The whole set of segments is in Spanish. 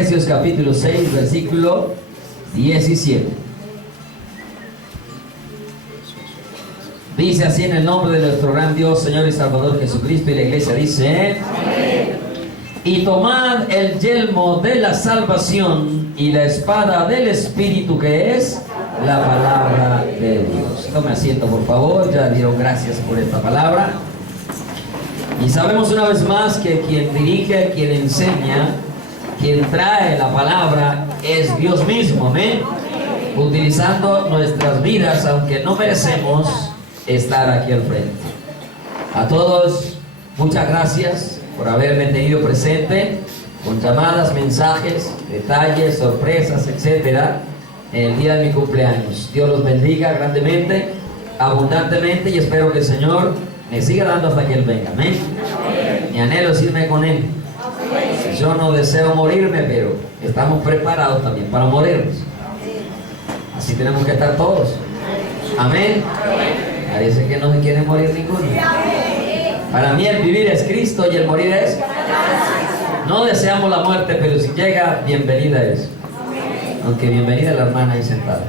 Efesios capítulo 6, versículo 17. Dice así en el nombre de nuestro gran Dios, Señor y Salvador Jesucristo, y la iglesia dice: amén. Y tomad el yelmo de la salvación y la espada del Espíritu, que es la palabra de Dios. Tome asiento, por favor. Ya dieron gracias por esta palabra. Y sabemos una vez más que quien dirige, quien enseña, quien trae la palabra es Dios mismo, amén. Utilizando nuestras vidas, aunque no merecemos estar aquí al frente. A todos, muchas gracias por haberme tenido presente con llamadas, mensajes, detalles, sorpresas, etcétera, en el día de mi cumpleaños. Dios los bendiga grandemente, abundantemente, y espero que el Señor me siga dando hasta que Él venga, amén. Mi anhelo es irme con Él. Yo no deseo morirme, pero estamos preparados también para morirnos. Así tenemos que estar todos, amén. Parece que no se quiere morir ninguno. Para mí el vivir es Cristo y el morir es... No deseamos la muerte, pero si llega, bienvenida es. Aunque bienvenida la hermana ahí sentada.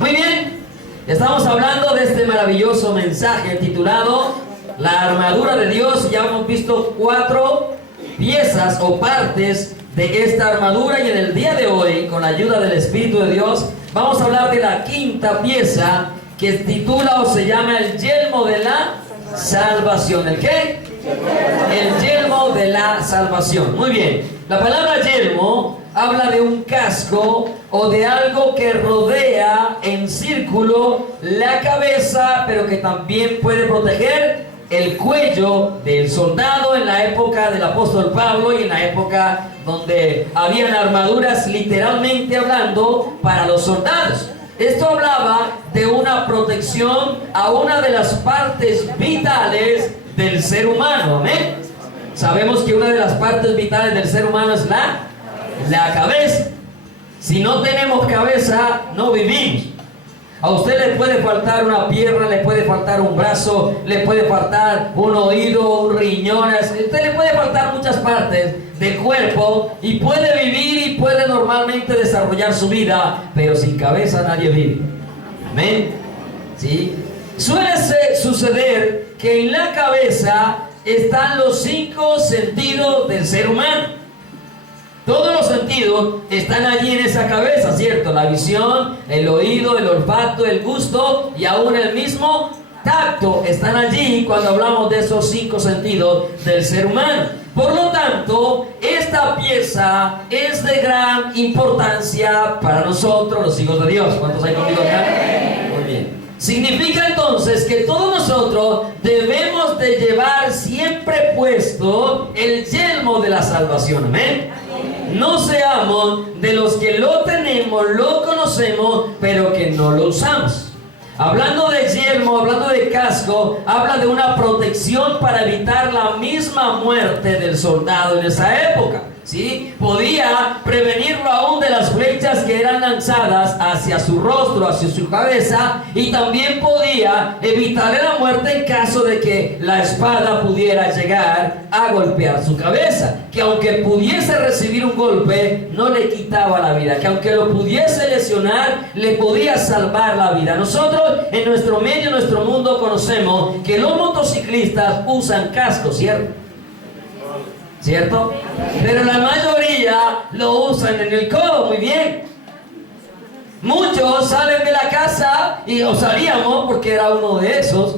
Muy bien, estamos hablando de este maravilloso mensaje titulado La armadura de Dios. Ya hemos visto 4 piezas o partes de esta armadura, y en el día de hoy, con la ayuda del Espíritu de Dios, vamos a hablar de la 5ª pieza, que titula o se llama el yelmo de la salvación. ¿El qué? El yelmo de la salvación. Muy bien. La palabra yelmo habla de un casco o de algo que rodea en círculo la cabeza, pero que también puede proteger el cuello del soldado en la época del apóstol Pablo y en la época donde habían armaduras, literalmente hablando, para los soldados. Esto hablaba de una protección a una de las partes vitales del ser humano, amén. Sabemos que una de las partes vitales del ser humano es la cabeza. Si no tenemos cabeza, no vivimos. A usted le puede faltar una pierna, le puede faltar un brazo, le puede faltar un oído, un riñón. A usted le puede faltar muchas partes del cuerpo y puede vivir y puede normalmente desarrollar su vida, pero sin cabeza nadie vive. Amén. ¿Sí? Suele suceder que en la cabeza están los 5 sentidos del ser humano. Todos los sentidos están allí en esa cabeza, ¿cierto? La visión, el oído, el olfato, el gusto y aún el mismo tacto están allí cuando hablamos de esos 5 sentidos del ser humano. Por lo tanto, esta pieza es de gran importancia para nosotros, los hijos de Dios. ¿Cuántos hay conmigo acá? Muy bien. Significa entonces que todos nosotros debemos de llevar siempre puesto el yelmo de la salvación. Amén. No seamos de los que lo tenemos, lo conocemos, pero que no lo usamos. Hablando de yelmo, hablando de casco, habla de una protección para evitar la misma muerte del soldado en esa época, ¿sí? Podía prevenirlo aún de las flechas que eran lanzadas hacia su rostro, hacia su cabeza, y también podía evitarle la muerte en caso de que la espada pudiera llegar a golpear su cabeza, que aunque pudiese recibir un golpe no le quitaba la vida, que aunque lo pudiese lesionar le podía salvar la vida. Nosotros en nuestro medio, en nuestro mundo, conocemos que los motociclistas usan cascos, ¿cierto? ¿Cierto? Pero la mayoría lo usan en el codo. Muy bien. Muchos salen de la casa, y o salíamos porque era uno de esos,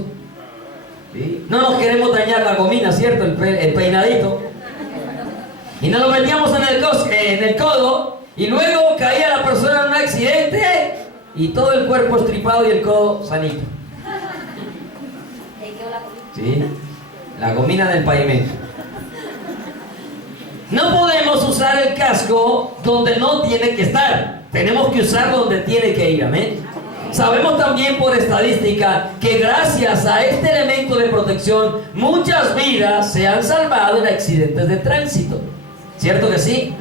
¿sí? No nos queremos dañar la gomina, ¿cierto? El peinadito. Y nos lo metíamos en el codo, y luego caía la persona en un accidente y todo el cuerpo estripado y el codo sanito. ¿Sí? La gomina del pavimento. No podemos usar el casco donde no tiene que estar. Tenemos que usarlo donde tiene que ir, amén. Sabemos también por estadística que gracias a este elemento de protección muchas vidas se han salvado en accidentes de tránsito. ¿Cierto que sí?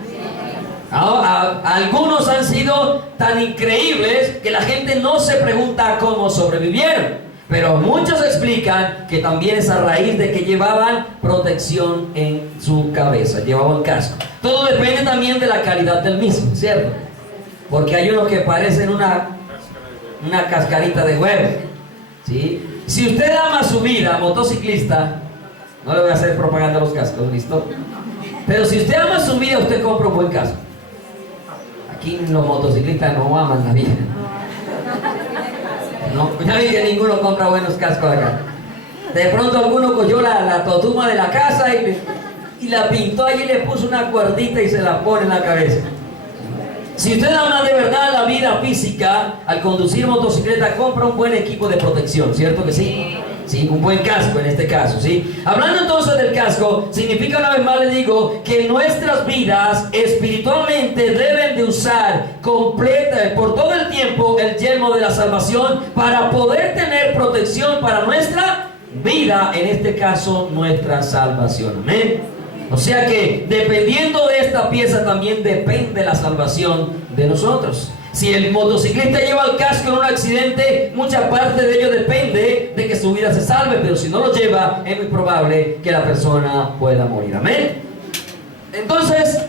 Algunos han sido tan increíbles que la gente no se pregunta cómo sobrevivieron. Pero muchos explican que también es a raíz de que llevaban protección en su cabeza, llevaban casco. Todo depende también de la calidad del mismo, ¿cierto? Porque hay unos que parecen una cascarita de huevo, ¿sí? Si usted ama su vida, motociclista, no le voy a hacer propaganda a los cascos, ¿listo? Pero si usted ama su vida, usted compra un buen casco. Aquí los motociclistas no aman la vida. No, ya vi que ninguno compra buenos cascos acá. De pronto alguno cogió la totuma de la casa y la pintó allí y le puso una cuerdita y se la pone en la cabeza. Si usted ama de verdad la vida física, al conducir motocicleta, compra un buen equipo de protección, ¿cierto que sí? Sí, un buen casco en este caso, ¿sí? Hablando entonces del casco, significa, una vez más le digo, que nuestras vidas espiritualmente deben de usar completa, por todo el tiempo, el yelmo de la salvación para poder tener protección para nuestra vida, en este caso, nuestra salvación. Amén. O sea que dependiendo de esta pieza también depende la salvación de nosotros. Si el motociclista lleva el casco en un accidente, mucha parte de ello depende de que su vida se salve, pero si no lo lleva, es muy probable que la persona pueda morir. Amén. Entonces,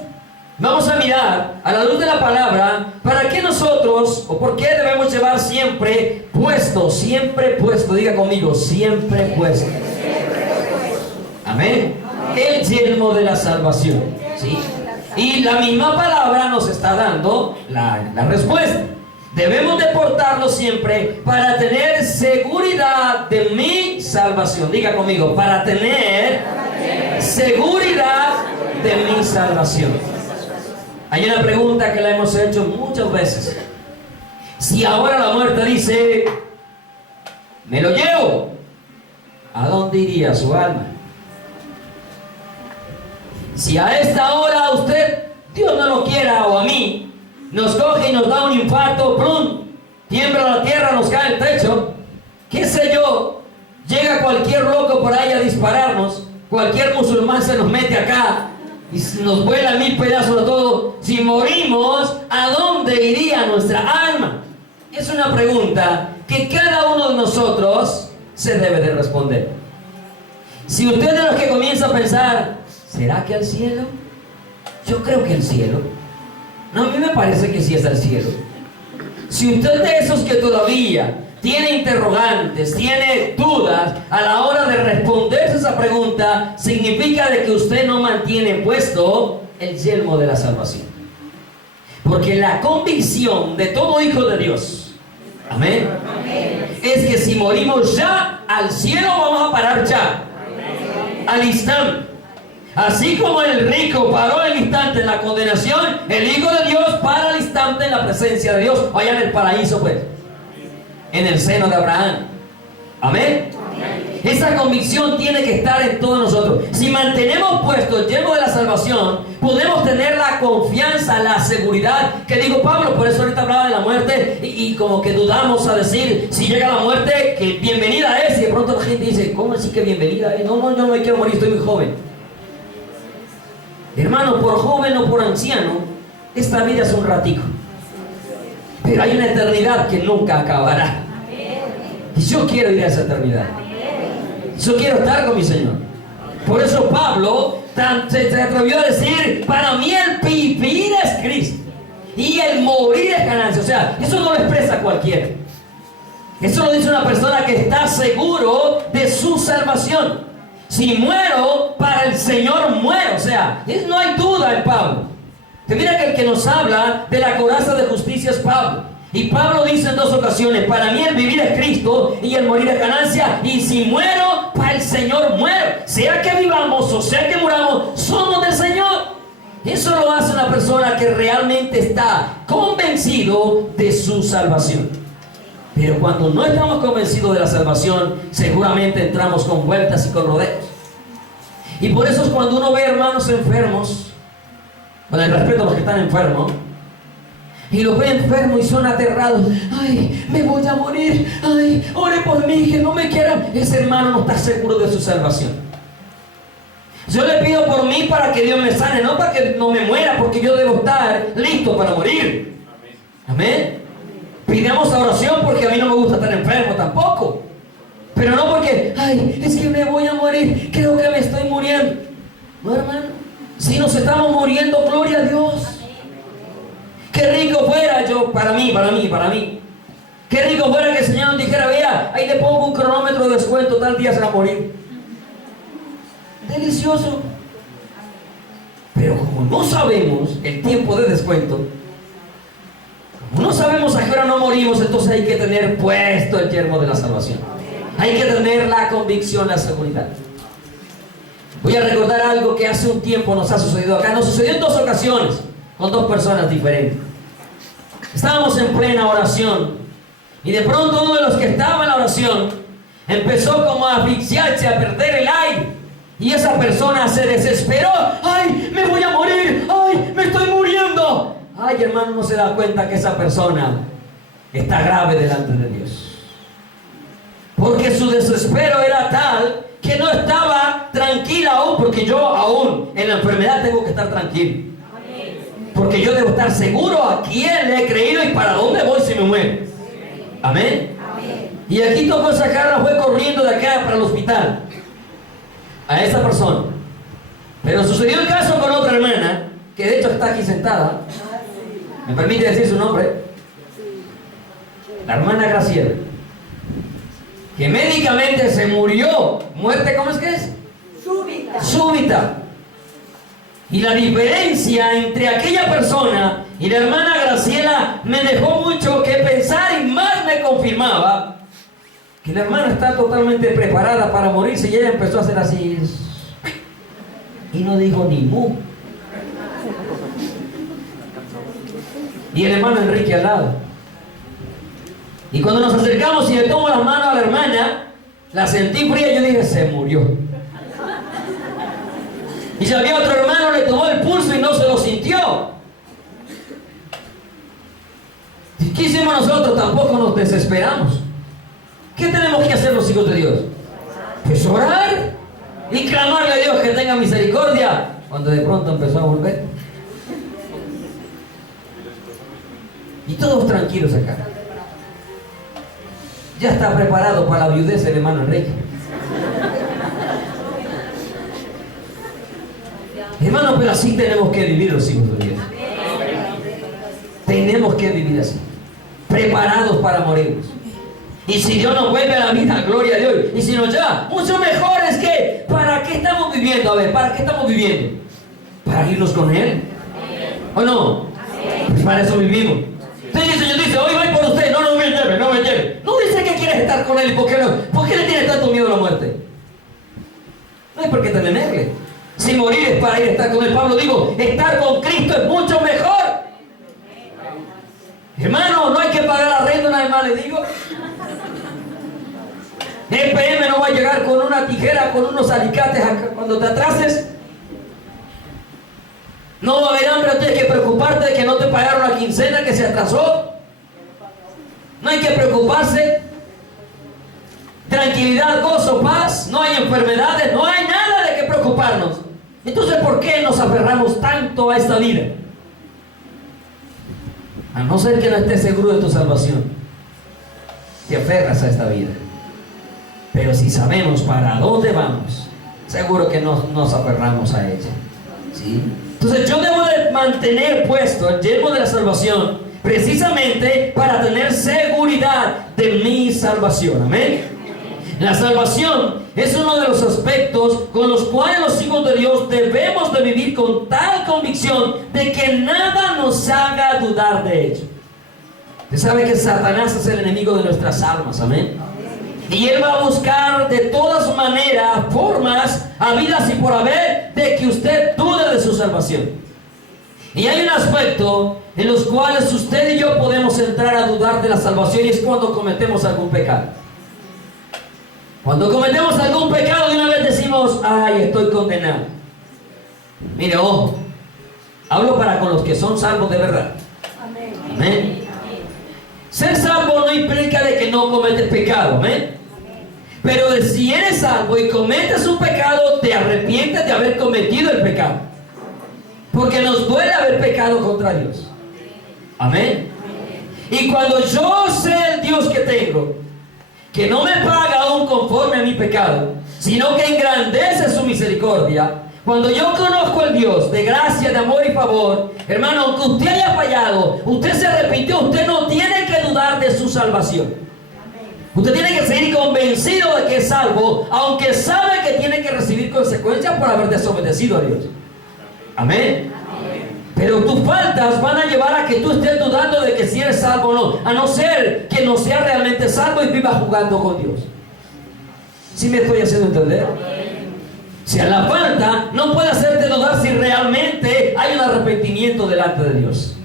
vamos a mirar a la luz de la palabra, ¿para qué nosotros, o por qué debemos llevar siempre puesto, diga conmigo, siempre puesto? Amén. El yelmo de la salvación, ¿sí? Y la misma palabra nos está dando la respuesta. Debemos de portarlo siempre para tener seguridad de mi salvación. Diga conmigo, para tener seguridad de mi salvación. Hay una pregunta que la hemos hecho muchas veces. Si ahora la muerte dice, me lo llevo, ¿a dónde iría su alma? Si a esta hora usted, Dios no lo quiera, o a mí, nos coge y nos da un infarto, ¡plum!, tiembla la tierra, nos cae el techo, qué sé yo, llega cualquier loco por ahí a dispararnos, cualquier musulmán se nos mete acá y nos vuela 1000 pedazos a todo. Si morimos, ¿a dónde iría nuestra alma? Es una pregunta que cada uno de nosotros se debe de responder. Si usted es de los que comienza a pensar, ¿será que al cielo? Yo creo que al cielo. No, a mí me parece que sí es al cielo. Si usted es de esos que todavía tiene interrogantes, tiene dudas a la hora de responderse esa pregunta, significa de que usted no mantiene puesto el yelmo de la salvación. Porque la convicción de todo hijo de Dios, amén, es que si morimos ya, al cielo vamos a parar ya, al instante. Así como el rico paró el instante en la condenación, el Hijo de Dios para el instante en la presencia de Dios, allá en el paraíso, pues, en el seno de Abraham. Amén. Esa convicción tiene que estar en todos nosotros. Si mantenemos puesto el yelmo de la salvación, podemos tener la confianza, la seguridad que dijo Pablo. Por eso ahorita hablaba de la muerte y como que dudamos a decir, si llega la muerte, que bienvenida es. Y de pronto la gente dice, ¿cómo así que bienvenida es? No, yo no me quiero morir, estoy muy joven. Hermano, por joven o por anciano, esta vida es un ratico, pero hay una eternidad que nunca acabará. Y yo quiero ir a esa eternidad. Yo quiero estar con mi Señor. Por eso Pablo se atrevió a decir, para mí el vivir es Cristo y el morir es ganancia. O sea, eso no lo expresa cualquiera. Eso lo dice una persona que está seguro de su salvación. Si muero, para el Señor muero. O sea, no hay duda en Pablo. Que mira que el que nos habla de la coraza de justicia es Pablo. Y Pablo dice en 2 ocasiones, para mí el vivir es Cristo y el morir es ganancia. Y si muero, para el Señor muero. Sea que vivamos o sea que muramos, somos del Señor. Eso lo hace una persona que realmente está convencido de su salvación. Pero cuando no estamos convencidos de la salvación, seguramente entramos con vueltas y con rodeos. Y por eso es cuando uno ve hermanos enfermos, con el respeto a los que están enfermos, y los ve enfermos y son aterrados. Ay, me voy a morir. Ay, ore por mí, que no me quieran. Ese hermano no está seguro de su salvación. Yo le pido por mí para que Dios me sane, no para que no me muera, porque yo debo estar listo para morir. Amén. Pidamos oración porque a mí no me gusta estar enfermo tampoco. Pero no porque, ay, es que me voy a morir, creo que me estoy muriendo. No, hermano, si nos estamos muriendo, gloria a Dios. Qué rico fuera para mí. Qué rico fuera que el Señor nos dijera, vea, ahí le pongo un cronómetro de descuento, tal día se va a morir. Delicioso. Pero como no sabemos el tiempo de descuento, como no sabemos a qué hora no morimos, entonces hay que tener puesto el yelmo de la salvación. Hay que tener la convicción, la seguridad. Voy a recordar algo que hace un tiempo nos ha sucedido acá. Nos sucedió en 2 ocasiones, con 2 personas diferentes. Estábamos en plena oración, y de pronto uno de los que estaba en la oración empezó como a asfixiarse, a perder el aire. Y esa persona se desesperó. ¡Ay, me voy a morir! ¡Ay, me estoy muriendo! Ay, hermano, no se da cuenta que esa persona está grave delante de Dios. Porque su desespero era tal que no estaba tranquila aún, porque yo aún en la enfermedad tengo que estar tranquilo. Porque yo debo estar seguro a quién le he creído y para dónde voy si me muero. Amén. Y aquí tocó sacarla, fue corriendo de acá para el hospital a esa persona. Pero sucedió el caso con otra hermana, que de hecho está aquí sentada. ¿Me permite decir su nombre? La hermana Graciela, que médicamente se murió. Muerte, ¿cómo es que es? Súbita. Y la diferencia entre aquella persona y la hermana Graciela me dejó mucho que pensar, y más me confirmaba que la hermana está totalmente preparada para morirse, y ella empezó a hacer así y no dijo ni mu. Y el hermano Enrique al lado. Y cuando nos acercamos y le tomo la mano a la hermana, la sentí fría y yo dije, se murió. Y si había otro hermano, le tomó el pulso y no se lo sintió. ¿Qué hicimos nosotros? Tampoco nos desesperamos. ¿Qué tenemos que hacer los hijos de Dios? Pues orar y clamarle a Dios que tenga misericordia. Cuando de pronto empezó a volver. Y todos tranquilos acá. Ya está preparado para la viudez el hermano Enrique. Hermano, pero así tenemos que vivir los hijos de Dios. Tenemos que vivir así, preparados para morirnos. Y si Dios nos vuelve a la vida, gloria a Dios. Y si nos lleva, mucho mejor es que, ¿para qué estamos viviendo? A ver, ¿para qué estamos viviendo? ¿Para irnos con Él? ¿O no? Pues para eso vivimos. Entonces el Señor dice, hoy voy por usted, no me lleve, no me lleve. No dice que quieres estar con Él, ¿por qué no? ¿Por qué le tienes tanto miedo a la muerte? No hay por qué temerle. Si morir es para ir a estar con el Pablo, digo, estar con Cristo es mucho mejor. Hermano, no hay que pagar arrendo, nada más le digo. EPM no va a llegar con una tijera, con unos alicates cuando te atrases. No va a haber hambre, tienes que preocuparte de que no te pagaron la quincena que se atrasó. No hay que preocuparse. Tranquilidad, gozo, paz. No hay enfermedades, no hay nada de que preocuparnos. Entonces, ¿por qué nos aferramos tanto a esta vida? A no ser que no estés seguro de tu salvación, te aferras a esta vida. Pero si sabemos para dónde vamos, seguro que nos aferramos a ella. ¿Sí? Entonces yo debo de mantener puesto el yelmo de la salvación, precisamente para tener seguridad de mi salvación. Amén. La salvación es uno de los aspectos con los cuales los hijos de Dios debemos de vivir con tal convicción de que nada nos haga dudar de ello. Usted sabe que Satanás es el enemigo de nuestras almas, amén. Y él va a buscar de todas maneras formas, habidas y por haber, de que usted dude de su salvación. Y hay un aspecto en los cuales usted y yo podemos entrar a dudar de la salvación, y es cuando cometemos algún pecado. Cuando cometemos algún pecado, de una vez decimos, ay, estoy condenado. Mire, ojo, hablo para con los que son salvos de verdad. Amén. Amén. Ser salvo no implica de que no cometes pecado. Amén. Pero si eres salvo y cometes un pecado, te arrepientes de haber cometido el pecado. Porque nos duele haber pecado contra Dios. Amén. Y cuando yo sé el Dios que tengo, que no me paga aún conforme a mi pecado, sino que engrandece su misericordia, cuando yo conozco al Dios de gracia, de amor y favor, hermano, aunque usted haya fallado, usted se arrepintió, usted no tiene que dudar de su salvación. Usted tiene que seguir convencido de que es salvo, aunque sabe que tiene que recibir consecuencias por haber desobedecido a Dios. Amén. Pero tus faltas van a llevar a que tú estés dudando de que si eres salvo o no, a no ser que no seas realmente salvo y vivas jugando con Dios. ¿Sí me estoy haciendo entender? Si a la falta no puede hacerte dudar si realmente hay un arrepentimiento delante de Dios.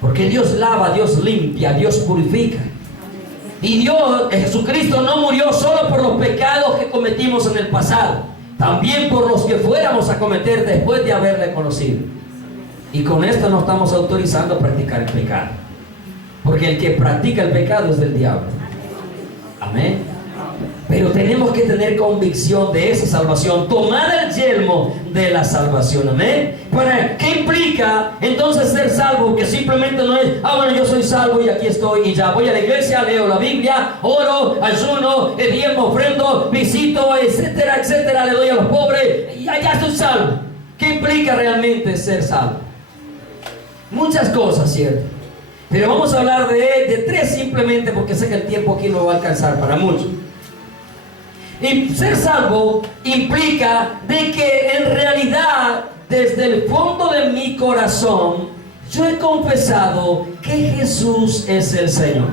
Porque Dios lava, Dios limpia, Dios purifica. Y Dios, Jesucristo, no murió solo por los pecados que cometimos en el pasado, también por los que fuéramos a cometer después de haberle conocido. Y con esto no estamos autorizando a practicar el pecado, porque el que practica el pecado es del diablo. Amén. Pero tenemos que tener convicción de esa salvación, tomar el yelmo de la salvación. Amén. ¿Qué implica entonces ser salvo? Que simplemente no es, bueno, yo soy salvo y aquí estoy y ya voy a la iglesia, leo la Biblia, oro, ayuno, diezmo, ofrendo, visito, etcétera, etcétera, le doy a los pobres y ya estoy salvo. ¿Qué implica realmente ser salvo? Muchas cosas, ¿cierto? Pero vamos a hablar de tres simplemente, porque sé que el tiempo aquí no va a alcanzar para mucho. Y ser salvo implica de que en realidad, desde el fondo de mi corazón, yo he confesado que Jesús es el Señor.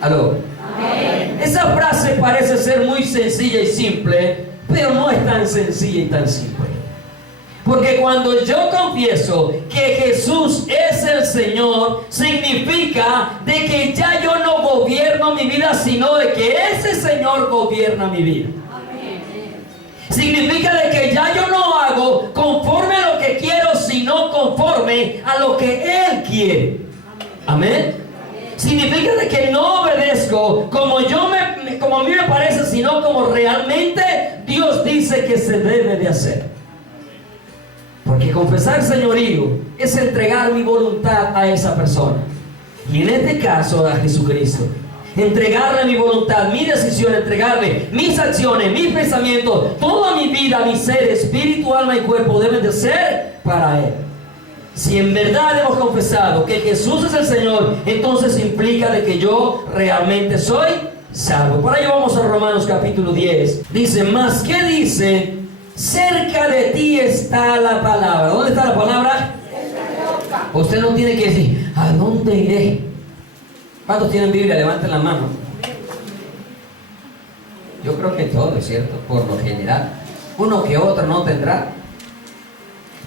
¿Aló? Amén. Esa frase parece ser muy sencilla y simple, pero no es tan sencilla y tan simple. Porque cuando yo confieso que Jesús es el Señor, significa de que ya yo no gobierno mi vida, sino de que ese Señor gobierna mi vida. Significa de que ya yo no hago conforme a lo que quiero, sino conforme a lo que Él quiere. Amén. Significa de que no obedezco como a mí me parece, sino como realmente Dios dice que se debe de hacer. Porque confesar señorío es entregar mi voluntad a esa persona. Y en este caso a Jesucristo. Entregarle mi voluntad, mi decisión, entregarle mis acciones, mis pensamientos, toda mi vida, mi ser, espíritu, alma y cuerpo deben de ser para Él. Si en verdad hemos confesado que Jesús es el Señor, entonces implica de que yo realmente soy salvo. Por ello vamos a Romanos capítulo 10. Dice, ¿más qué dice? Cerca de ti está la palabra. ¿Dónde está la palabra? Usted no tiene que decir, ¿a dónde iré? ¿Cuántos tienen Biblia? Levanten la mano. Yo creo que todos, ¿cierto? Por lo general. Uno que otro no tendrá.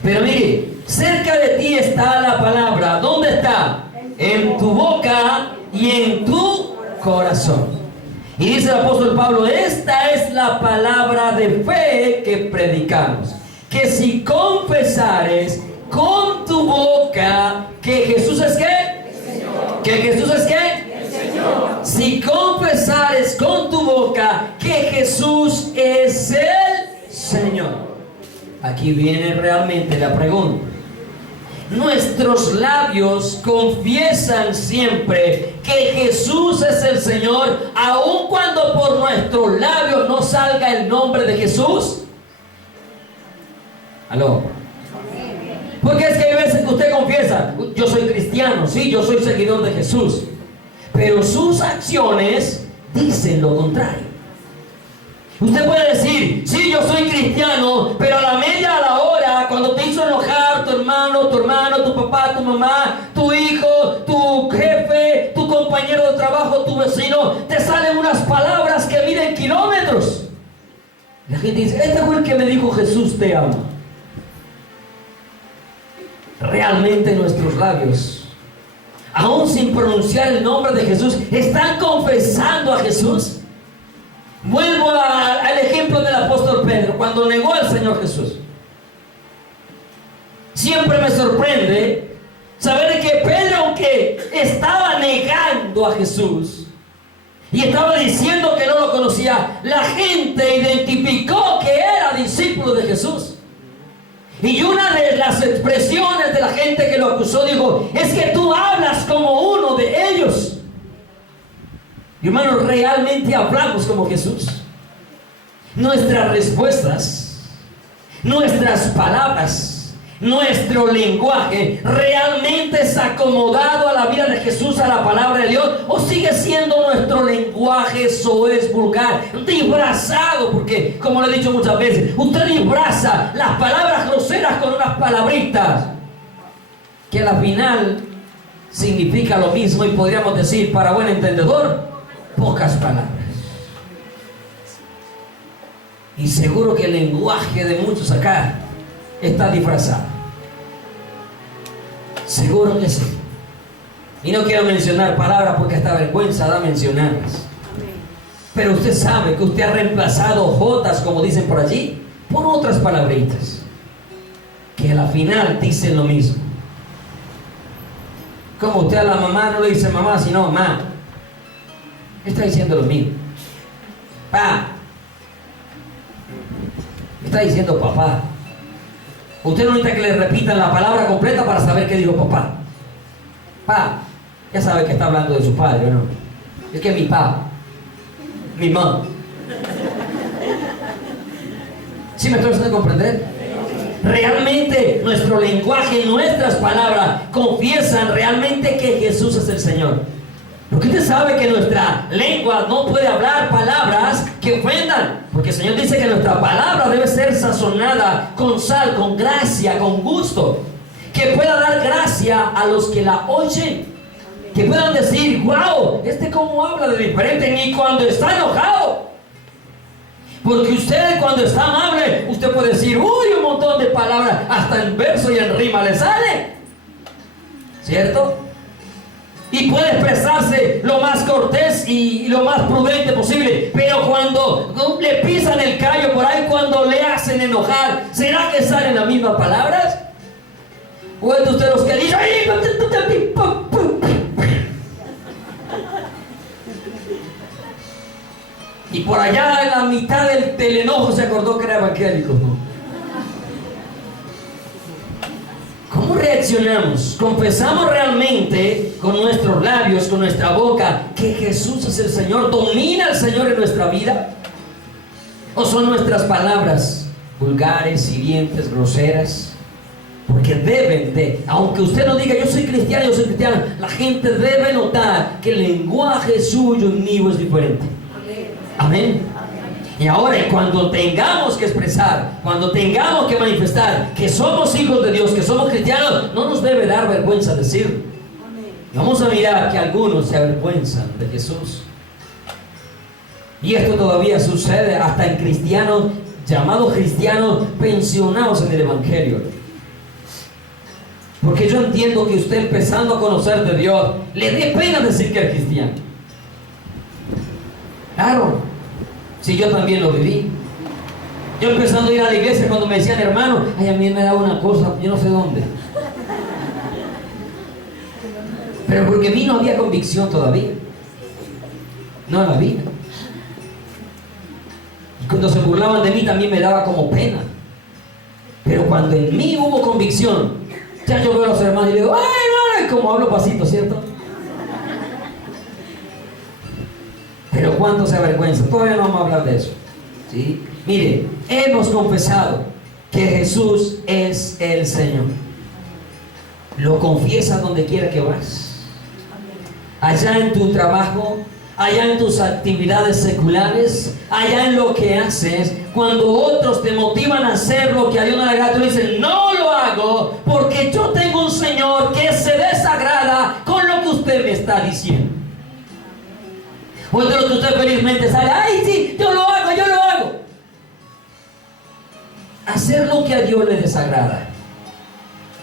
Pero mire, cerca de ti está la palabra. ¿Dónde está? En tu boca y en tu corazón. Y dice el apóstol Pablo, esta es la palabra de fe que predicamos, que si confesares con tu boca que Jesús es ¿qué? Que Jesús es ¿qué? El Señor. Si confesares con tu boca que Jesús es el Señor. Aquí viene realmente la pregunta. Nuestros labios confiesan siempre que Jesús es el Señor, aun cuando por nuestros labios no salga el nombre de Jesús. ¿Aló? Porque es que hay veces que usted confiesa, yo soy cristiano, sí, yo soy seguidor de Jesús, pero sus acciones dicen lo contrario. Usted puede decir, sí, yo soy cristiano, pero a la media, a la hora, cuando te hizo enojar tu hermano, tu papá, tu mamá, tu hijo, tu jefe, tu compañero de trabajo, tu vecino, te salen unas palabras que miden kilómetros. La gente dice, este fue el que me dijo Jesús te ama. Realmente nuestros labios, aún sin pronunciar el nombre de Jesús, están confesando a Jesús. Vuelvo al ejemplo del apóstol Pedro, cuando negó al Señor Jesús. Siempre me sorprende saber que Pedro, aunque estaba negando a Jesús y estaba diciendo que no lo conocía, la gente identificó que era discípulo de Jesús. Y una de las expresiones de la gente que lo acusó dijo, es que tú hablas como uno de ellos. Hermanos, realmente hablamos como Jesús. Nuestras respuestas, nuestras palabras, nuestro lenguaje realmente es acomodado a la vida de Jesús, a la palabra de Dios, o sigue siendo nuestro lenguaje soez, vulgar, disfrazado, porque como le he dicho muchas veces, usted disfraza las palabras groseras con unas palabritas que a la final significa lo mismo, y podríamos decir, para buen entendedor, pocas palabras. Y seguro que el lenguaje de muchos acá está disfrazado. Seguro que sí. Y no quiero mencionar palabras porque hasta vergüenza da mencionarlas. Pero usted sabe que usted ha reemplazado jotas, como dicen por allí, por otras palabritas que a la final dicen lo mismo. Como usted a la mamá no le dice mamá, sino ma. Está diciendo lo mismo. Pa. Está diciendo papá. Usted no necesita que le repitan la palabra completa para saber qué dijo papá. Pa. Ya sabe que está hablando de su padre, ¿no? Es que mi pa. Mi mamá. ¿Sí me estoy haciendo comprender? Realmente nuestro lenguaje, nuestras palabras confiesan realmente que Jesús es el Señor. Porque usted sabe que nuestra lengua no puede hablar palabras que ofendan. Porque el Señor dice que nuestra palabra debe ser sazonada con sal, con gracia, con gusto. Que pueda dar gracia a los que la oyen. Que puedan decir, wow, cómo habla de diferente, ni cuando está enojado. Porque usted cuando está amable, usted puede decir, uy, un montón de palabras, hasta en verso y en rima le sale. ¿Cierto? Y puede expresarse lo más cortés y lo más prudente posible. Pero cuando le pisan el callo por ahí, cuando le hacen enojar, ¿será que salen las mismas palabras? ¿O es de usted los que dicen, y por allá en la mitad del enojo se acordó que era evangélico? ¿Cómo reaccionamos? ¿Confesamos realmente con nuestros labios, con nuestra boca, que Jesús es el Señor? ¿Domina el Señor en nuestra vida? ¿O son nuestras palabras vulgares, hirientes, groseras? Porque deben de, aunque usted no diga yo soy cristiano, la gente debe notar que el lenguaje suyo y mío es diferente. Amén. Y ahora, cuando tengamos que expresar, cuando tengamos que manifestar que somos hijos de Dios, que somos cristianos, no nos debe dar vergüenza decirlo. Y vamos a mirar que algunos se avergüenzan de Jesús. Y esto todavía sucede hasta en cristianos, llamados cristianos pensionados en el Evangelio. Porque yo entiendo que usted, empezando a conocer de Dios, le dé pena decir que es cristiano. Claro, si yo también lo viví. Yo empezando a ir a la iglesia, cuando me decían hermano, ay, a mí me daba una cosa, yo no sé dónde. Pero porque en mí no había convicción todavía. No la había. Y cuando se burlaban de mí también me daba como pena. Pero cuando en mí hubo convicción, ya yo veo a los hermanos y le digo, ay, como hablo pasito, ¿cierto? Pero ¿cuánto se avergüenza? Todavía no vamos a hablar de eso, ¿sí? Mire, hemos confesado que Jesús es el Señor. Lo confiesas donde quiera que vas. Allá en tu trabajo, allá en tus actividades seculares, allá en lo que haces. Cuando otros te motivan a hacer lo que a Dios no le agrada, tú dices, no lo hago porque yo tengo un Señor que se desagrada con lo que usted me está diciendo. O de lo que usted felizmente sale, ay sí, yo lo hago. Hacer lo que a Dios le desagrada.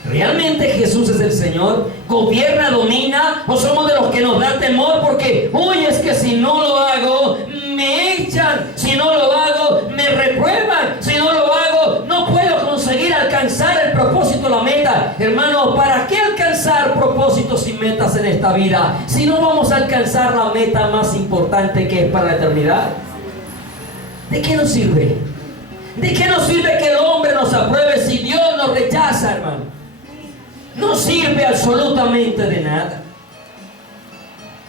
¿Realmente Jesús es el Señor? ¿Gobierna, domina? ¿O somos de los que nos da temor porque, uy, es que si no lo hago, me echan? Si no lo hago, me reprueban. Si no lo hago, no puedo conseguir alcanzar el propósito, la meta. Hermano, ¿para qué alcanzar propósitos y metas en esta vida si no vamos a alcanzar la meta más importante, que es para la eternidad? ¿De qué nos sirve? ¿De qué nos sirve que el hombre nos apruebe si Dios nos rechaza, hermano? No sirve absolutamente de nada.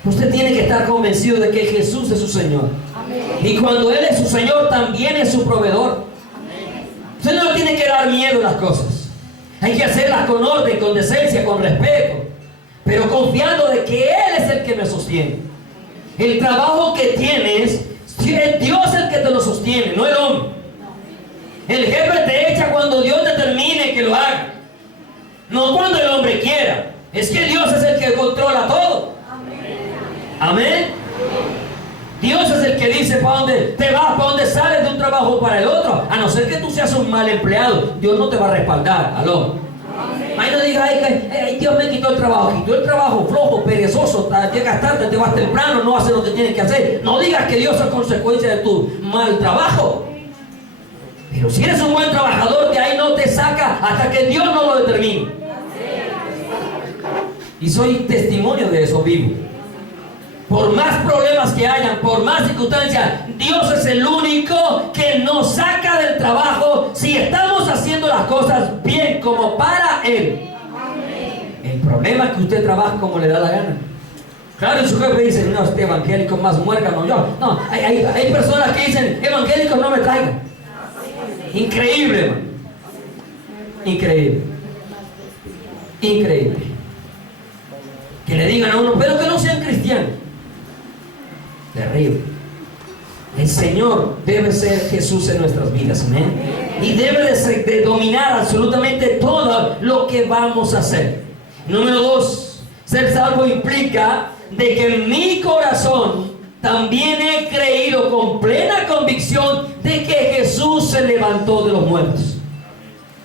Usted tiene que estar convencido de que Jesús es su Señor. Y cuando Él es su Señor, también es su proveedor. Usted no le tiene que dar miedo a las cosas. Hay que hacerlas con orden, con decencia, con respeto, pero confiando de que Él es el que me sostiene. El trabajo que tienes, es Dios el que te lo sostiene, no el hombre. El jefe te echa cuando Dios determine que lo haga, no cuando el hombre quiera. Es que Dios es el que controla todo. Amén. Dios es el que dice para dónde te vas, para dónde sales de un trabajo para el otro. A no ser que tú seas un mal empleado, Dios no te va a respaldar. Aló. Ahí no digas, ay, Dios me quitó el trabajo. Quitó el trabajo flojo, perezoso, llegas tarde, te vas temprano, no haces lo que tienes que hacer. No digas que Dios es consecuencia de tu mal trabajo. Pero si eres un buen trabajador, de ahí no te saca hasta que Dios no lo determine. Y soy testimonio de eso vivo. Por más problemas que hayan, por más circunstancias, Dios es el único que nos saca del trabajo si estamos haciendo las cosas bien, como para Él. El problema es que usted trabaja como le da la gana. Claro, y su jefe dice, no, este evangélico más muérgano yo. No, hay personas que dicen, evangélicos no me traigan. Increíble, hermano. Increíble. Increíble. Que le digan a uno, pero que no sean cristianos. Terrible. El Señor debe ser Jesús en nuestras vidas, amén. Y debe de dominar absolutamente todo lo que vamos a hacer. Número 2, ser salvo implica de que en mi corazón también he creído con plena convicción de que Jesús se levantó de los muertos.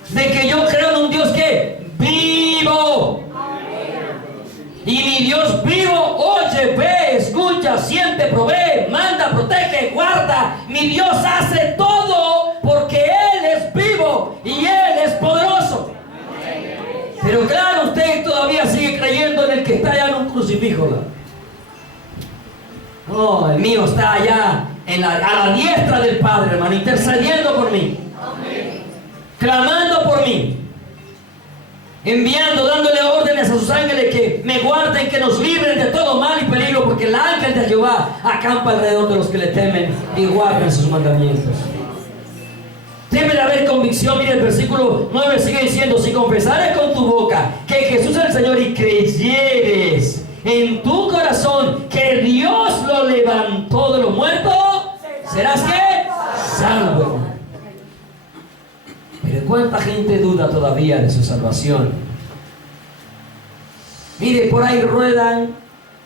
De que yo creo en un Dios que vivo. Y mi Dios vivo oye, ve, escucha, siente, provee, manda, protege, guarda. Mi Dios hace todo porque Él es vivo y Él es poderoso. Pero claro, usted todavía sigue creyendo en el que está allá en un crucifijo. No, el mío está allá a la diestra del Padre, hermano, intercediendo por mí, clamando por mí, enviando, dándole órdenes a sus ángeles que me guarden, que nos libren de todo mal y peligro, porque el ángel de Jehová acampa alrededor de los que le temen y guardan sus mandamientos. Debe de haber convicción. Mire, el versículo 9 sigue diciendo, si confesares con tu boca que Jesús es el Señor y creyeres en tu corazón que Dios lo levantó de los muertos, serás ¿qué? Salvo. Pero ¿cuánta gente duda todavía de su salvación? Mire, por ahí ruedan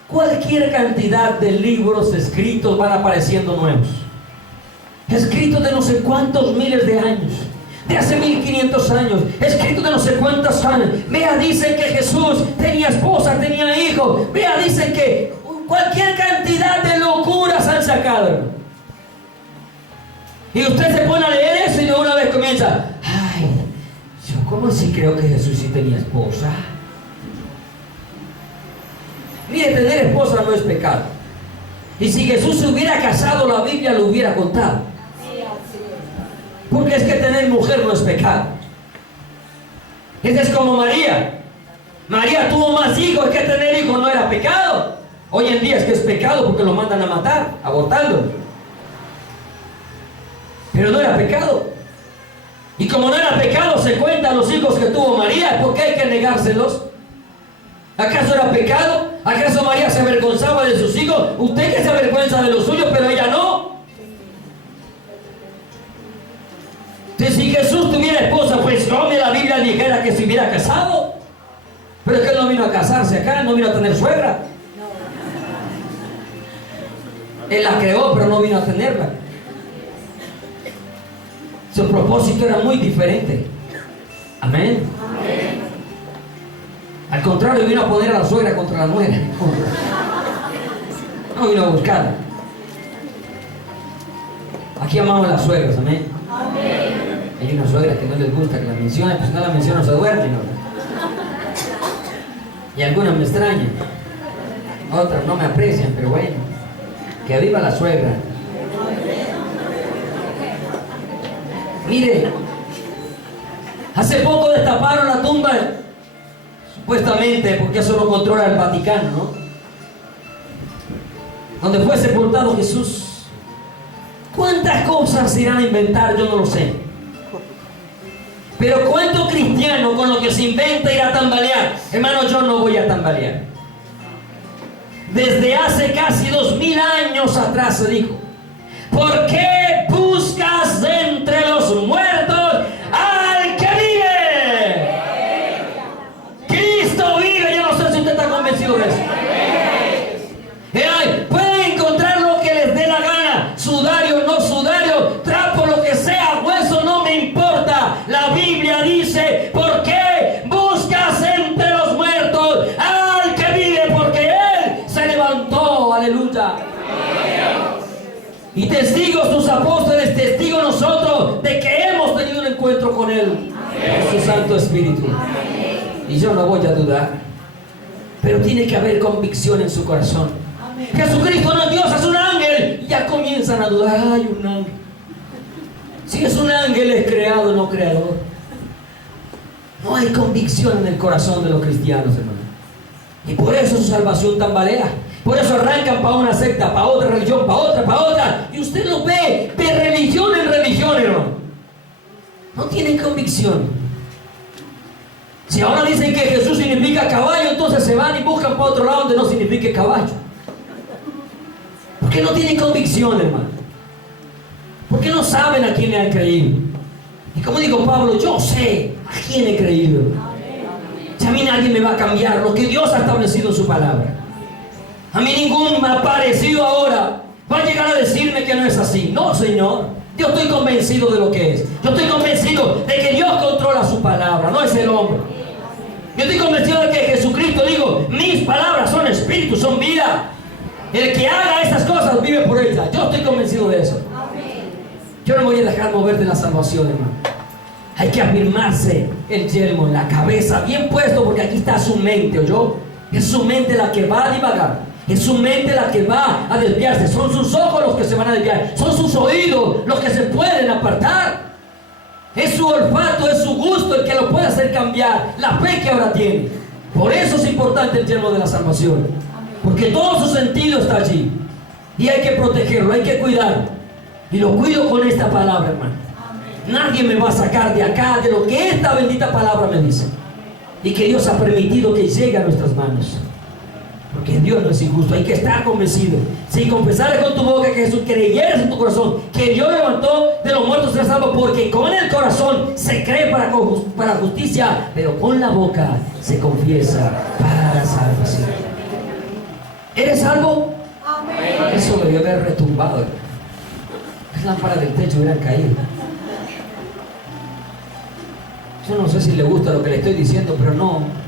cualquier cantidad de libros escritos, van apareciendo nuevos, escritos de no sé cuántos miles de años, de hace 1500 años, escritos de no sé cuántos años. Vea, dicen que Jesús tenía esposa, tenía hijos. Vea, dicen que cualquier cantidad de locuras han sacado. Y usted se pone a leer eso y de una vez comienza, ay, yo cómo sí creo que Jesús sí tenía esposa. Mire, tener esposa no es pecado. Y si Jesús se hubiera casado, la Biblia lo hubiera contado. Porque es que tener mujer no es pecado. Es como María. María tuvo más hijos, que tener hijos no era pecado. Hoy en día es que es pecado porque lo mandan a matar, abortando. Pero no era pecado. Y como no era pecado, se cuentan los hijos que tuvo María. ¿Por qué hay que negárselos? ¿Acaso era pecado? ¿Acaso María se avergonzaba de sus hijos? Usted que se avergüenza de los suyos, pero ella no. Entonces, si Jesús tuviera esposa, pues no me la Biblia dijera que se hubiera casado. Pero es que él no vino a casarse acá, no vino a tener suegra. Él la creó, pero no vino a tenerla. Su propósito era muy diferente. Amén. Amén. Al contrario, vino a poner a la suegra contra la nuera. No vino a buscarla. Aquí amamos a las suegras, amén. Amén. Hay unas suegras que no les gusta que la mencionen, pues si no la menciono se duermen, ¿no? Y algunas me extrañan, otras no me aprecian, pero bueno, que viva la suegra. Mire, hace poco destaparon la tumba, supuestamente, porque eso lo controla el Vaticano, ¿no? donde fue sepultado Jesús. ¿Cuántas cosas se irán a inventar? Yo no lo sé. Pero ¿cuánto cristiano con lo que se inventa irá a tambalear? Hermano, yo no voy a tambalear. Desde hace casi 2000 años atrás se dijo: ¿por qué buscas entre los muertos al que vive? Cristo vive. Yo no sé si usted está convencido de eso. Pueden encontrar lo que les dé la gana, sudario, no sudario, trapo, lo que sea, hueso, no me importa. La Biblia dice: ¿por qué buscas entre los muertos al que vive? Porque Él se levantó. Aleluya. Y testigos sus apóstoles, testigos nosotros de que hemos tenido un encuentro con Él, con su Santo Espíritu. Y yo no voy a dudar, pero tiene que haber convicción en su corazón. Jesucristo no es Dios, es un ángel. Y ya comienzan a dudar: ay, un ángel. Si es un ángel, es creado, no creador. No hay convicción en el corazón de los cristianos, hermano. Y por eso su salvación tambalea. Por eso arrancan para una secta, para otra religión, para otra. Y usted lo ve de religión en religión, hermano. No tienen convicción. Si ahora dicen que Jesús significa caballo, entonces se van y buscan para otro lado donde no signifique caballo. ¿Por qué no tienen convicción, hermano? ¿Por qué no saben a quién le han creído? Y como dijo Pablo, yo sé a quién he creído. Si a mí nadie me va a cambiar lo que Dios ha establecido en su palabra. A mí ningún aparecido ahora va a llegar a decirme que no es así. No, Señor. Yo estoy convencido de lo que es. Yo estoy convencido de que Dios controla su palabra, no es el hombre. Yo estoy convencido de que Jesucristo dijo: mis palabras son espíritu, son vida. El que haga estas cosas vive por ellas. Yo estoy convencido de eso. Yo no me voy a dejar mover de la salvación, hermano. Hay que afirmarse el yelmo en la cabeza, bien puesto, porque aquí está su mente, ¿oyó? Es su mente la que va a divagar. Es su mente la que va a desviarse. Son sus ojos los que se van a desviar. Son sus oídos los que se pueden apartar. Es su olfato, es su gusto el que lo puede hacer cambiar la fe que ahora tiene. Por eso es importante el yelmo de la salvación, porque todo su sentido está allí. Y hay que protegerlo, hay que cuidarlo. Y lo cuido con esta palabra, hermano. Nadie me va a sacar de acá de lo que esta bendita palabra me dice. Y que Dios ha permitido que llegue a nuestras manos. Porque Dios no es injusto, hay que estar convencido. Si confesares con tu boca que Jesús, creyeres en tu corazón que Dios levantó de los muertos, serás salvo. Porque con el corazón se cree para justicia, pero con la boca se confiesa para salvación. ¿Eres salvo? Amén. Eso debió haber retumbado. Las lámparas del techo hubieran caído. Yo no sé si le gusta lo que le estoy diciendo, pero no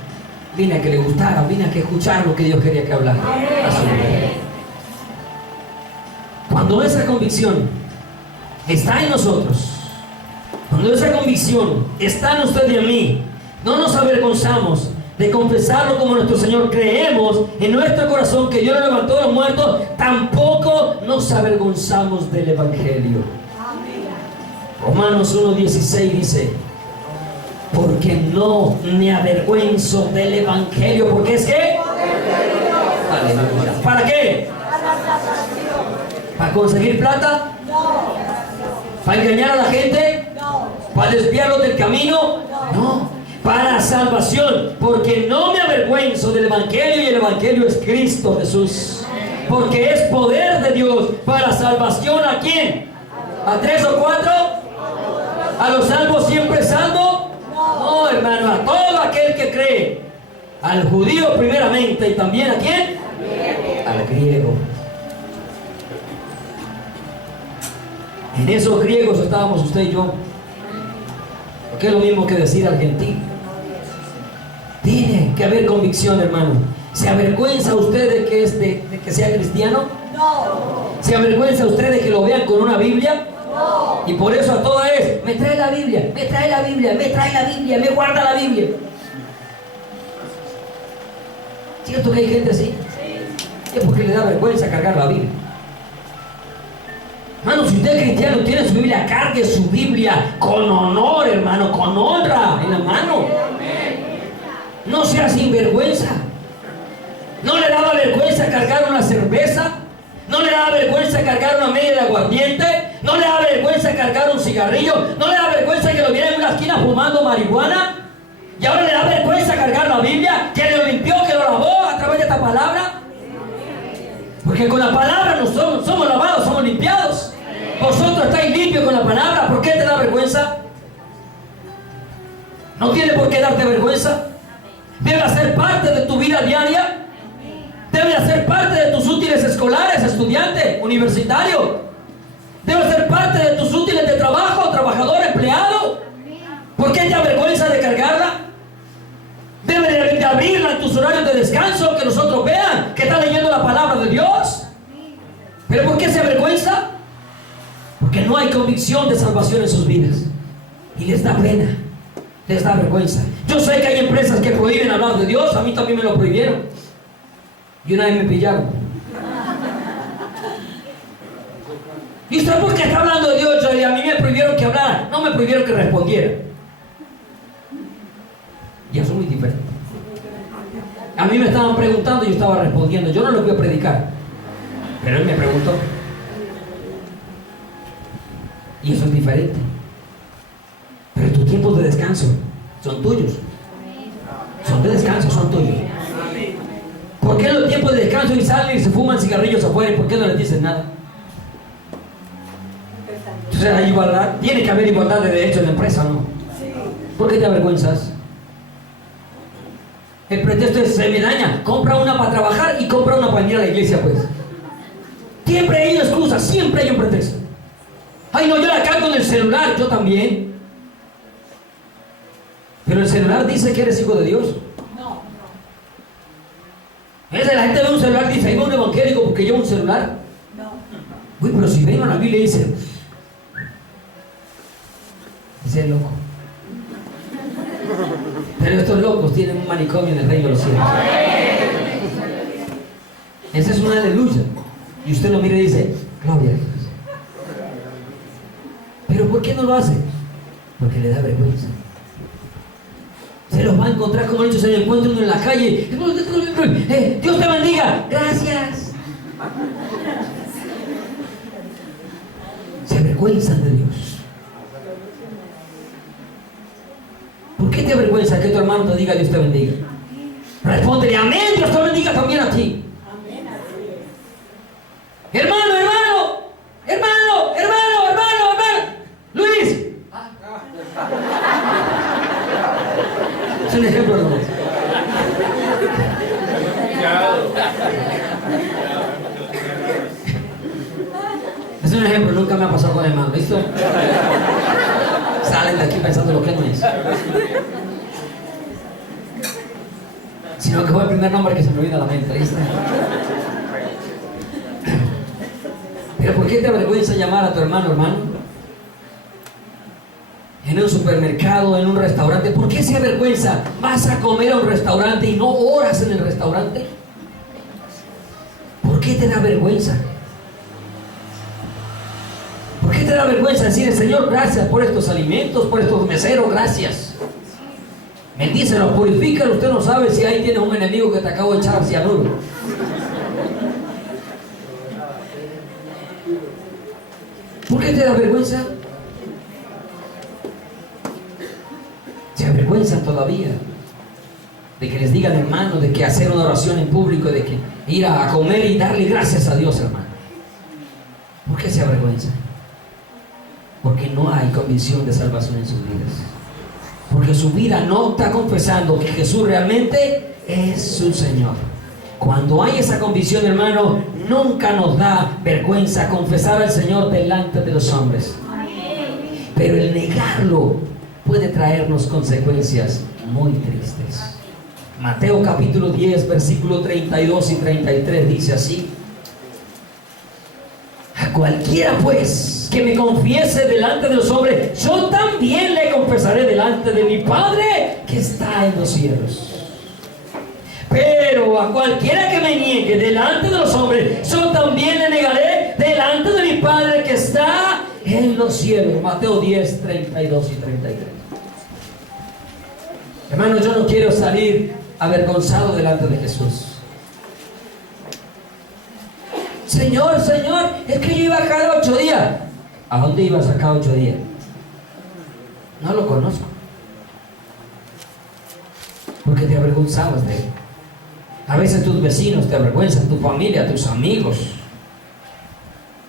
vine a que le gustara, vine a que escuchara lo que Dios quería que hablara a su vida. Cuando esa convicción está en nosotros, cuando esa convicción está en usted y en mí, no nos avergonzamos de confesarlo como nuestro Señor. Creemos en nuestro corazón que Dios lo levantó de los muertos. Tampoco nos avergonzamos del Evangelio. Romanos 1:16 dice: porque no me avergüenzo del Evangelio, porque es que aleluya. ¿Para qué? ¿Para conseguir plata? No. ¿Para engañar a la gente? No. ¿Para desviarlos del camino? No. Para salvación, porque no me avergüenzo del Evangelio, y el Evangelio es Cristo Jesús. Porque es poder de Dios para salvación. ¿A quién? ¿A 3 o 4? ¿A los salvos siempre salvo? No, hermano, a todo aquel que cree. Al judío primeramente, y también ¿a quién? Al griego. En esos griegos estábamos usted y yo. Porque es lo mismo que decir al gentil. Tiene que haber convicción, hermano. ¿Se avergüenza usted de que sea cristiano? No. ¿Se avergüenza usted de que lo vean con una Biblia? No. Y por eso a toda es: me trae la Biblia, me trae la Biblia, me trae la Biblia, me guarda la Biblia. ¿Cierto que hay gente así? Sí. Es porque le da vergüenza cargar la Biblia. Hermano, si usted es cristiano, tiene su Biblia, cargue su Biblia con honor, hermano, con honra en la mano. No sea sinvergüenza. ¿No le daba vergüenza cargar una cerveza? no le da vergüenza cargar una media de aguardiente, no le da vergüenza cargar un cigarrillo, no le da vergüenza que lo viera en una esquina fumando marihuana, y ahora le da vergüenza cargar la Biblia, que lo limpió, que lo lavó a través de esta palabra. Porque con la palabra no somos lavados, somos limpiados. Vosotros estáis limpios con la palabra. ¿Por qué te da vergüenza? No tiene por qué darte vergüenza. Debe hacer parte de tu vida diaria. Debe hacer parte de tus útiles escolares, estudiante, universitario. Debe ser parte de tus útiles de trabajo, trabajador, empleado. ¿Por qué te da vergüenza de cargarla? Debe de abrirla en tus horarios de descanso, que los otros vean que están leyendo la palabra de Dios. ¿Pero por qué se avergüenza? Porque no hay convicción de salvación en sus vidas. Y les da pena, les da vergüenza. Yo sé que hay empresas que prohíben hablar de Dios. A mí también me lo prohibieron. Y una vez me pillaron. ¿Y usted por qué está hablando de Dios? Y a mí me prohibieron que hablara. No me prohibieron que respondiera. Y eso es muy diferente. A mí me estaban preguntando y yo estaba respondiendo. Yo no les voy a predicar, pero él me preguntó. Y eso es diferente. Pero tus tiempos de descanso son tuyos. Son de descanso, son tuyos. ¿Por qué en los tiempos de descanso y salen y se fuman cigarrillos afuera? ¿Y por qué no les dicen nada? Entonces hay igualdad. Tiene que haber igualdad de derechos en la empresa, ¿no? ¿Por qué te avergüenzas? El pretexto es: se me daña, compra una para trabajar y compra una para ir a la iglesia, pues. Siempre hay una excusa, siempre hay un pretexto. Ay, no, yo la cargo en el celular. Yo también. Pero el celular dice que eres hijo de Dios. No. La gente ve un celular y dice: ahí va un evangélico porque lleva un celular. No. Uy, pero si ven a la Biblia y dice el loco. Pero estos locos tienen un manicomio en el reino de los cielos. Esa es una aleluya. Y usted lo mira y dice: gloria a Dios. ¿Pero por qué no lo hace? Porque le da vergüenza. Se los va a encontrar, como dicho, se le encuentra uno en la calle. Dios te bendiga. Gracias. Se avergüenzan de Dios. ¿Por qué te avergüenza que tu hermano te diga Dios te bendiga? Respóndele: amén, Dios te bendiga también a ti. Hermano, Luis. Es un ejemplo, hermano. Es un ejemplo, nunca me ha pasado con el hermano, ¿listo? Salen de aquí pensando lo que no es. Sino que fue el primer nombre que se me vino a la mente, ¿listo? Pero ¿por qué te avergüenza llamar a tu hermano? En un supermercado, en un restaurante. ¿Por qué se avergüenza? Vas a comer a un restaurante y no oras en el restaurante. ¿Por qué te da vergüenza? ¿Por qué te da vergüenza decir: Señor, gracias por estos alimentos, por estos meseros, gracias? Bendícelos, purifícalo. Usted no sabe si ahí tienes un enemigo que te acabo de echar cianuro. ¿Por qué te da vergüenza? Se avergüenzan todavía de que les digan, hermano, de que hacer una oración en público, de que ir a comer y darle gracias a Dios, hermano. ¿Por qué se avergüenzan? Porque no hay convicción de salvación en sus vidas. Porque su vida no está confesando que Jesús realmente es su Señor. Cuando hay esa convicción, hermano, nunca nos da vergüenza confesar al Señor delante de los hombres. Pero el negarlo puede traernos consecuencias muy tristes. Mateo capítulo 10, versículos 32 y 33 dice así: a cualquiera pues que me confiese delante de los hombres, yo también le confesaré delante de mi Padre que está en los cielos. Pero a cualquiera que me niegue delante de los hombres, yo también le negaré delante de mi Padre que está en los cielos. Mateo 10, 32 y 33. Hermano, yo no quiero salir avergonzado delante de Jesús. Señor, Señor, es que yo iba cada 8 días. ¿A dónde ibas a cada 8 días? No lo conozco. Porque te avergonzabas de él. A veces tus vecinos te avergüenzan, tu familia, tus amigos.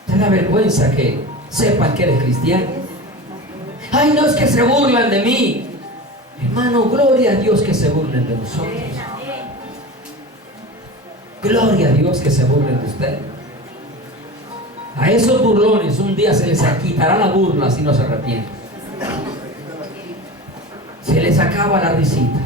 Te da vergüenza que sepan que eres cristiano. Ay, no, es que se burlan de mí. Hermano, gloria a Dios que se burlen de nosotros. Gloria a Dios que se burlen de usted. A esos burlones un día se les quitará la burla si no se arrepienten. Se les acaba la risita.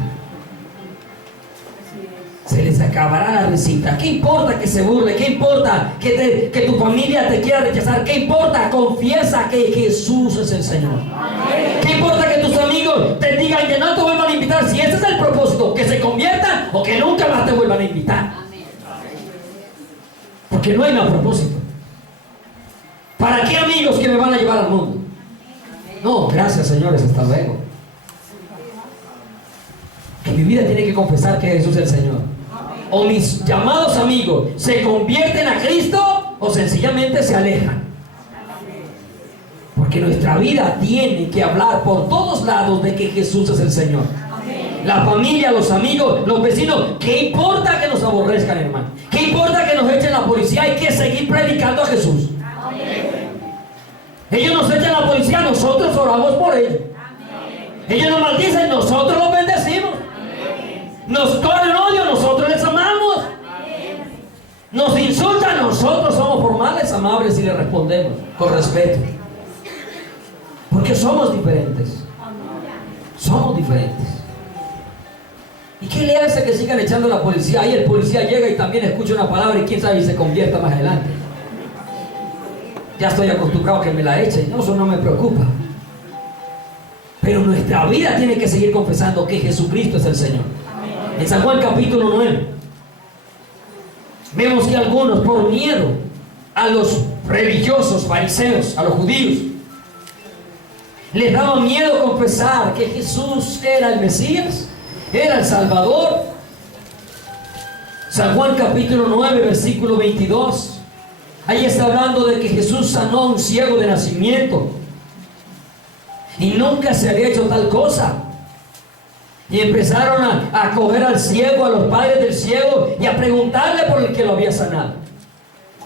Se les acabará la risita. ¿Qué importa que se burle? ¿Qué importa que tu familia te quiera rechazar? ¿Qué importa? Confiesa que Jesús es el Señor. ¿Qué importa que tus amigos te digan que no te vuelvan a invitar? Si ese es el propósito, que se conviertan o que nunca más te vuelvan a invitar. Porque no hay más propósito. ¿Para qué amigos que me van a llevar al mundo? No, gracias, señores, hasta luego. Que mi vida tiene que confesar que Jesús es el Señor. O mis llamados amigos se convierten a Cristo o sencillamente se alejan. Porque nuestra vida tiene que hablar por todos lados de que Jesús es el Señor. La familia, los amigos, los vecinos. ¿Qué importa que nos aborrezcan, hermano? ¿Qué importa que nos echen la policía? Hay que seguir predicando a Jesús. Ellos nos echan la policía, nosotros oramos por ellos. Ellos nos maldicen, nosotros los bendecimos. Nos corren odio, nosotros les amamos. Nos insultan, nosotros somos formales, amables y les respondemos con respeto. Porque somos diferentes. Somos diferentes. ¿Y qué le hace que sigan echando a la policía? Ahí el policía llega y también escucha una palabra y quién sabe y se convierta más adelante. Ya estoy acostumbrado a que me la echen. No, eso no me preocupa. Pero nuestra vida tiene que seguir confesando que Jesucristo es el Señor. En San Juan capítulo 9 vemos que algunos, por miedo a los religiosos, fariseos, a los judíos, les daba miedo confesar que Jesús era el Mesías, era el Salvador. San Juan capítulo 9 versículo 22, ahí está hablando de que Jesús sanó a un ciego de nacimiento y nunca se había hecho tal cosa. Y empezaron a coger al ciego, a los padres del ciego, y a preguntarle por el que lo había sanado.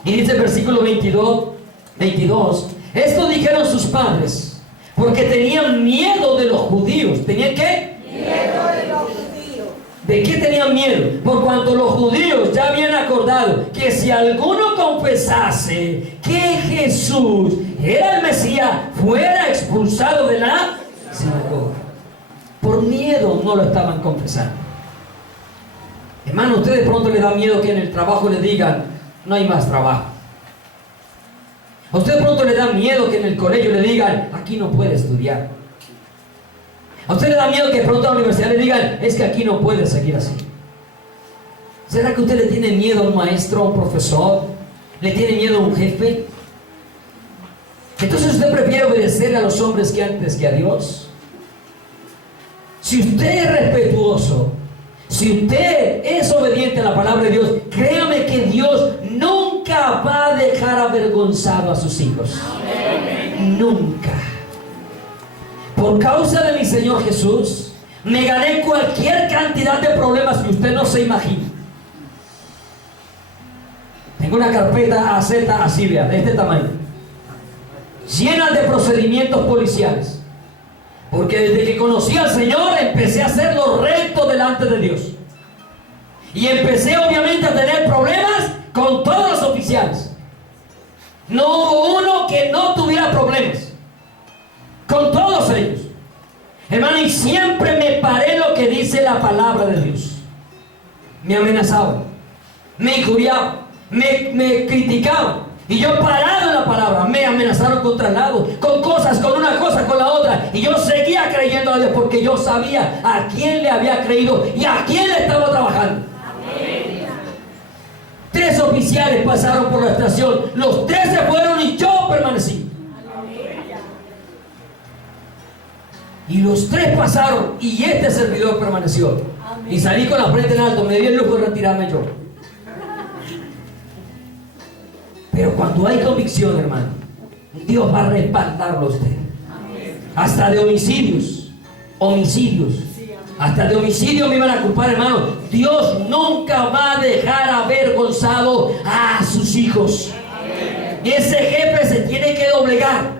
Y dice el versículo 22, esto dijeron sus padres, porque tenían miedo de los judíos. ¿Tenían qué? Miedo de los judíos. ¿De qué tenían miedo? Por cuanto los judíos ya habían acordado que si alguno confesase que Jesús era el Mesías, fuera expulsado de la sinagoga. Por miedo no lo estaban confesando. Hermano, usted de pronto le da miedo que en el trabajo le digan, no hay más trabajo. A usted de pronto le da miedo que en el colegio le digan, aquí no puede estudiar. A usted le da miedo que de pronto a la universidad le digan, es que aquí no puede seguir así. ¿Será que usted le tiene miedo a un maestro, a un profesor? ¿Le tiene miedo a un jefe? Entonces usted prefiere obedecer a los hombres que antes que a Dios. Si usted es respetuoso, si usted es obediente a la palabra de Dios, créame que Dios nunca va a dejar avergonzado a sus hijos. Amén. Nunca. Por causa de mi Señor Jesús, me gané cualquier cantidad de problemas que usted no se imagina. Tengo una carpeta AZ así, vea, de este tamaño, llena de procedimientos policiales. Porque desde que conocí al Señor empecé a hacer lo recto delante de Dios. Y empecé obviamente a tener problemas con todos los oficiales. No hubo uno que no tuviera problemas. Con todos ellos. Hermano, y siempre me paré lo que dice la palabra de Dios. Me amenazaban, me injuriaban, me criticaban. Y yo parado en la palabra, me amenazaron con traslados, con cosas, con una cosa, con la otra. Y yo seguía creyendo a Dios porque yo sabía a quién le había creído y a quién le estaba trabajando. Amén. 3 oficiales pasaron por la estación, los 3 se fueron y yo permanecí. Amén. Y los 3 pasaron y este servidor permaneció. Amén. Y salí con la frente en alto, me di el lujo de retirarme yo. Pero cuando hay convicción, hermano, Dios va a respaldarlo a usted. Hasta de homicidios. Hasta de homicidio me iban a culpar, hermano. Dios nunca va a dejar avergonzado a sus hijos. Y ese jefe se tiene que doblegar.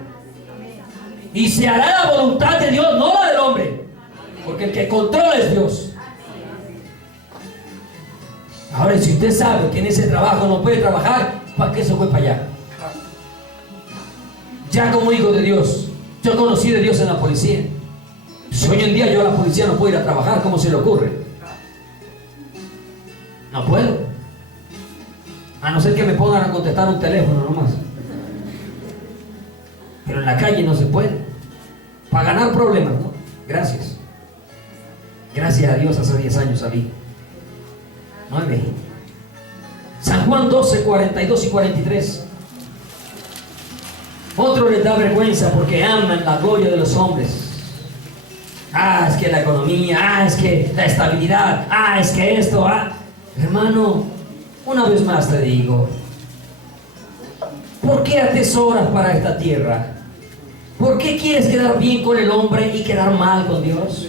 Y se hará la voluntad de Dios, no la del hombre. Porque el que controla es Dios. Ahora, si usted sabe que en ese trabajo no puede trabajar, ¿para qué se fue para allá? Ya como hijo de Dios, yo conocí de Dios en la policía. Si hoy en día yo a la policía no puedo ir a trabajar, ¿cómo se le ocurre? No puedo. A no ser que me pongan a contestar un teléfono nomás. Pero en la calle no se puede. Para ganar problemas, ¿no? Gracias. Gracias a Dios hace 10 años salí. 9. San Juan 12, 42 y 43. Otro les da vergüenza porque aman la gloria de los hombres. Es que la economía, es que la estabilidad, es que esto, Hermano, una vez más te digo, ¿por qué atesoras para esta tierra? ¿Por qué quieres quedar bien con el hombre y quedar mal con Dios?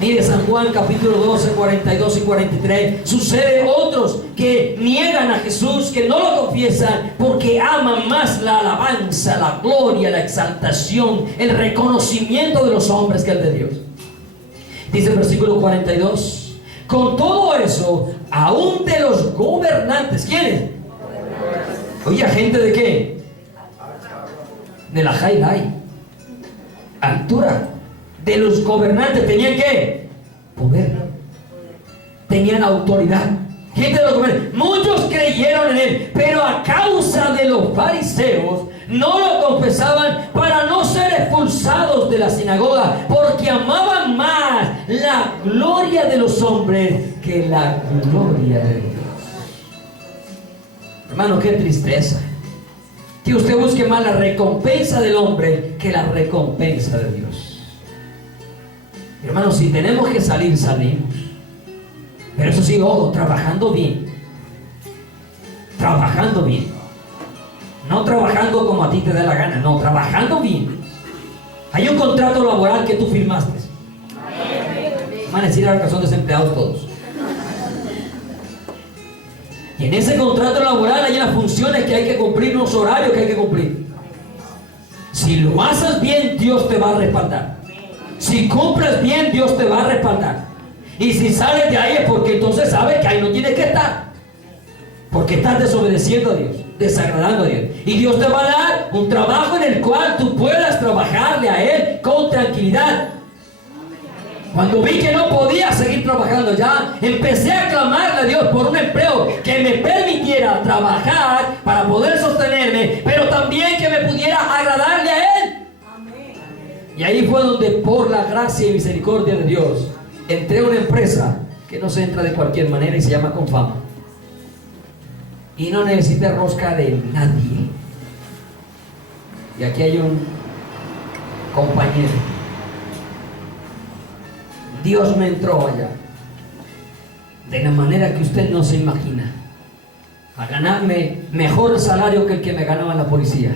Mire San Juan capítulo 12, 42 y 43. Sucede otros que niegan a Jesús, que no lo confiesan porque aman más la alabanza, la gloria, la exaltación, el reconocimiento de los hombres que el de Dios. Dice el versículo 42. Con todo eso, aún de los gobernantes, ¿quiénes? Oye, ¿gente de qué? De la Jai, altura. De los gobernantes tenían ¿qué? Poder. Tenían autoridad. Gente de los gobernantes. Muchos creyeron en él, pero a causa de los fariseos no lo confesaban para no ser expulsados de la sinagoga, porque amaban más la gloria de los hombres que la gloria de Dios. Hermano, qué tristeza que usted busque más la recompensa del hombre que la recompensa de Dios. Hermanos, si tenemos que salir, salimos. Pero eso sí, ojo, trabajando bien. Trabajando bien. No trabajando como a ti te da la gana, no, trabajando bien. Hay un contrato laboral que tú firmaste. Van a decir ahora que son desempleados todos. Y en ese contrato laboral hay unas funciones que hay que cumplir, unos horarios que hay que cumplir. Si lo haces bien, Dios te va a respaldar. Si cumples bien, Dios te va a respaldar. Y si sales de ahí es porque entonces sabes que ahí no tienes que estar. Porque estás desobedeciendo a Dios, desagradando a Dios. Y Dios te va a dar un trabajo en el cual tú puedas trabajarle a Él con tranquilidad. Cuando vi que no podía seguir trabajando ya, empecé a clamarle a Dios por un empleo que me permitiera trabajar para poder sostenerme, pero también que me pudiera agradarle a Él. Y ahí fue donde, por la gracia y misericordia de Dios, entré a una empresa que no se entra de cualquier manera y se llama Confama. Y no necesité rosca de nadie. Y aquí hay un compañero. Dios me entró allá de la manera que usted no se imagina, a ganarme mejor salario que el que me ganaba en la policía.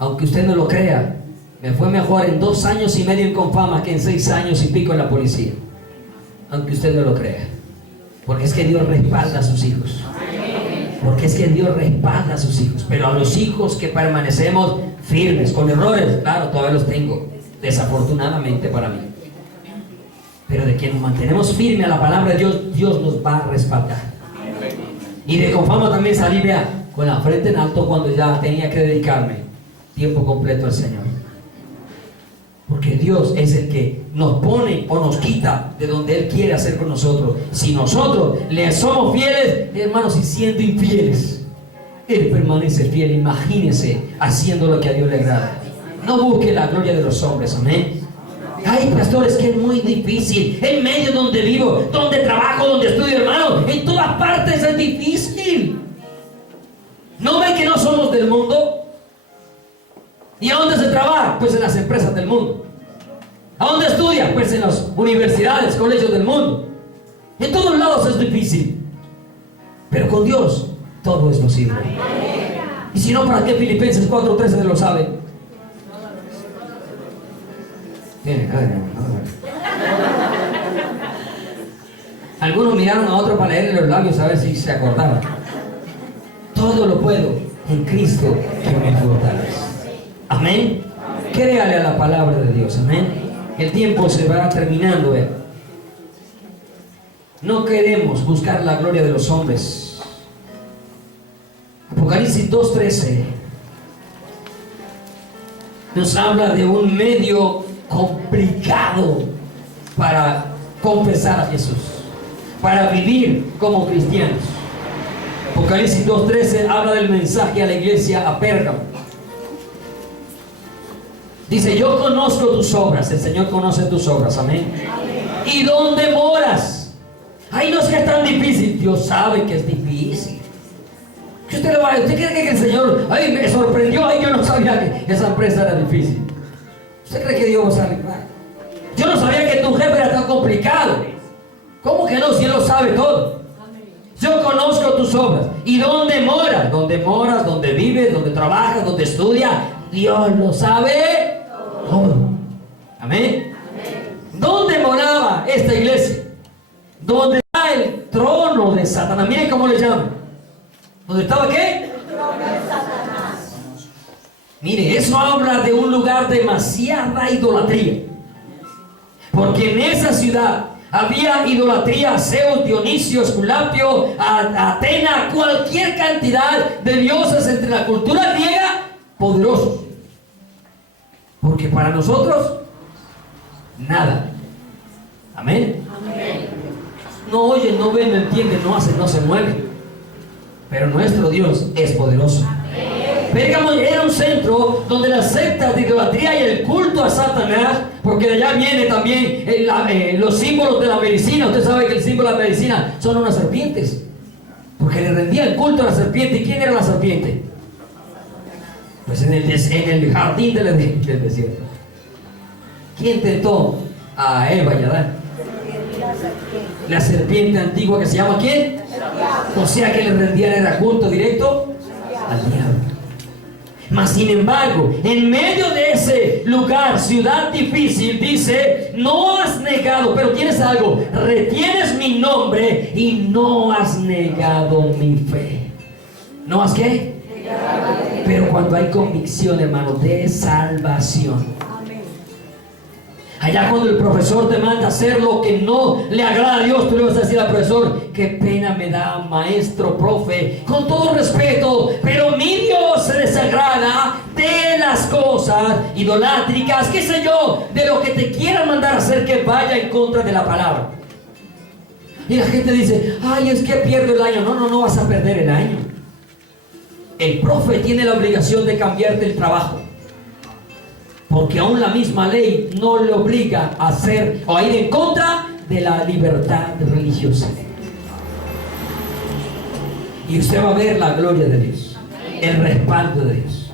Aunque usted no lo crea, me fue mejor en 2 años y medio en Confama que en 6 años y pico en la policía. Aunque usted no lo crea. Porque es que Dios respalda a sus hijos. Porque es que Dios respalda a sus hijos. Pero a los hijos que permanecemos firmes, con errores, claro, todavía los tengo, desafortunadamente para mí. Pero de que nos mantenemos firmes a la palabra de Dios, Dios nos va a respaldar. Y de Confama también salí, vea, con la frente en alto cuando ya tenía que dedicarme tiempo completo al Señor. Porque Dios es el que nos pone o nos quita de donde Él quiere hacer con nosotros. Si nosotros le somos fieles, hermanos, y siendo infieles, Él permanece fiel. Imagínese haciendo lo que a Dios le agrada. No busque la gloria de los hombres, amén. Ay, pastores, que es muy difícil. En medio donde vivo, donde trabajo, donde estudio, hermano, en todas partes es difícil. ¿No ven que no somos del mundo? ¿Y a dónde se trabaja? Pues en las empresas del mundo. ¿A dónde estudia? Pues en las universidades, colegios del mundo. En todos lados es difícil. Pero con Dios todo es posible. Y si no, ¿para qué Filipenses 4:13 lo sabe? Tiene cara, algunos miraron a otro para leerle los labios a ver si se acordaban. Todo lo puedo en Cristo que me fortalece. Amén. Créale a la palabra de Dios. Amén. El tiempo se va terminando. No queremos buscar la gloria de los hombres. Apocalipsis 2:13 nos habla de un medio complicado para confesar a Jesús, para vivir como cristianos. Apocalipsis 2:13 habla del mensaje a la iglesia a Pérgamo. Dice: yo conozco tus obras. El Señor conoce tus obras. Amén. ¿Y dónde moras? Ay, no es que es tan difícil. Dios sabe que es difícil. ¿Usted cree que el Señor, ay, me sorprendió? Ay, yo no sabía que esa empresa era difícil. ¿Usted cree que Dios va a arreglar? Yo no sabía que tu jefe era tan complicado. ¿Cómo que no? Si Él lo sabe todo. Yo conozco tus obras. ¿Y dónde moras? ¿Dónde moras? ¿Dónde vives? ¿Dónde trabajas? ¿Dónde estudias? Dios lo sabe todo. Amén. ¿Dónde moraba esta iglesia? ¿Dónde está el trono de Satanás? Miren cómo le llaman. ¿Dónde estaba qué? El trono de Satanás. Mire, eso habla de un lugar de demasiada idolatría. Porque en esa ciudad había idolatría a Zeus, Dionisio, Esculapio, a Atena, cualquier cantidad de dioses entre la cultura griega poderosos. Porque para nosotros, nada. Amén. Amén. No oyen, no ven, no entienden, no hacen, no se mueven. Pero nuestro Dios es poderoso. Pérgamo era un centro donde las sectas de idolatría y el culto a Satanás, porque de allá viene también los símbolos de la medicina. Usted sabe que el símbolo de la medicina son unas serpientes, porque le rendía el culto a la serpiente. ¿Y quién era la serpiente? Pues en el jardín del desierto. ¿Quién tentó a Eva y a Adán? La serpiente antigua, que se llama ¿quién? O sea que le rendían era culto directo al diablo. Mas sin embargo, en medio de ese lugar, ciudad difícil, dice: no has negado, pero tienes algo, retienes mi nombre y no has negado mi fe. ¿No has qué? Pero cuando hay convicción, hermano, de salvación. Allá cuando el profesor te manda a hacer lo que no le agrada a Dios, tú le vas a decir al profesor: qué pena me da, maestro, profe, con todo respeto, pero mi Dios se desagrada de las cosas idolátricas, qué sé yo, de lo que te quieran mandar a hacer que vaya en contra de la palabra. Y la gente dice: ay, es que pierdo el año. No vas a perder el año. El profe tiene la obligación de cambiarte el trabajo, porque aún la misma ley no le obliga a hacer o a ir en contra de la libertad religiosa. Y usted va a ver la gloria de Dios, el respaldo de Dios.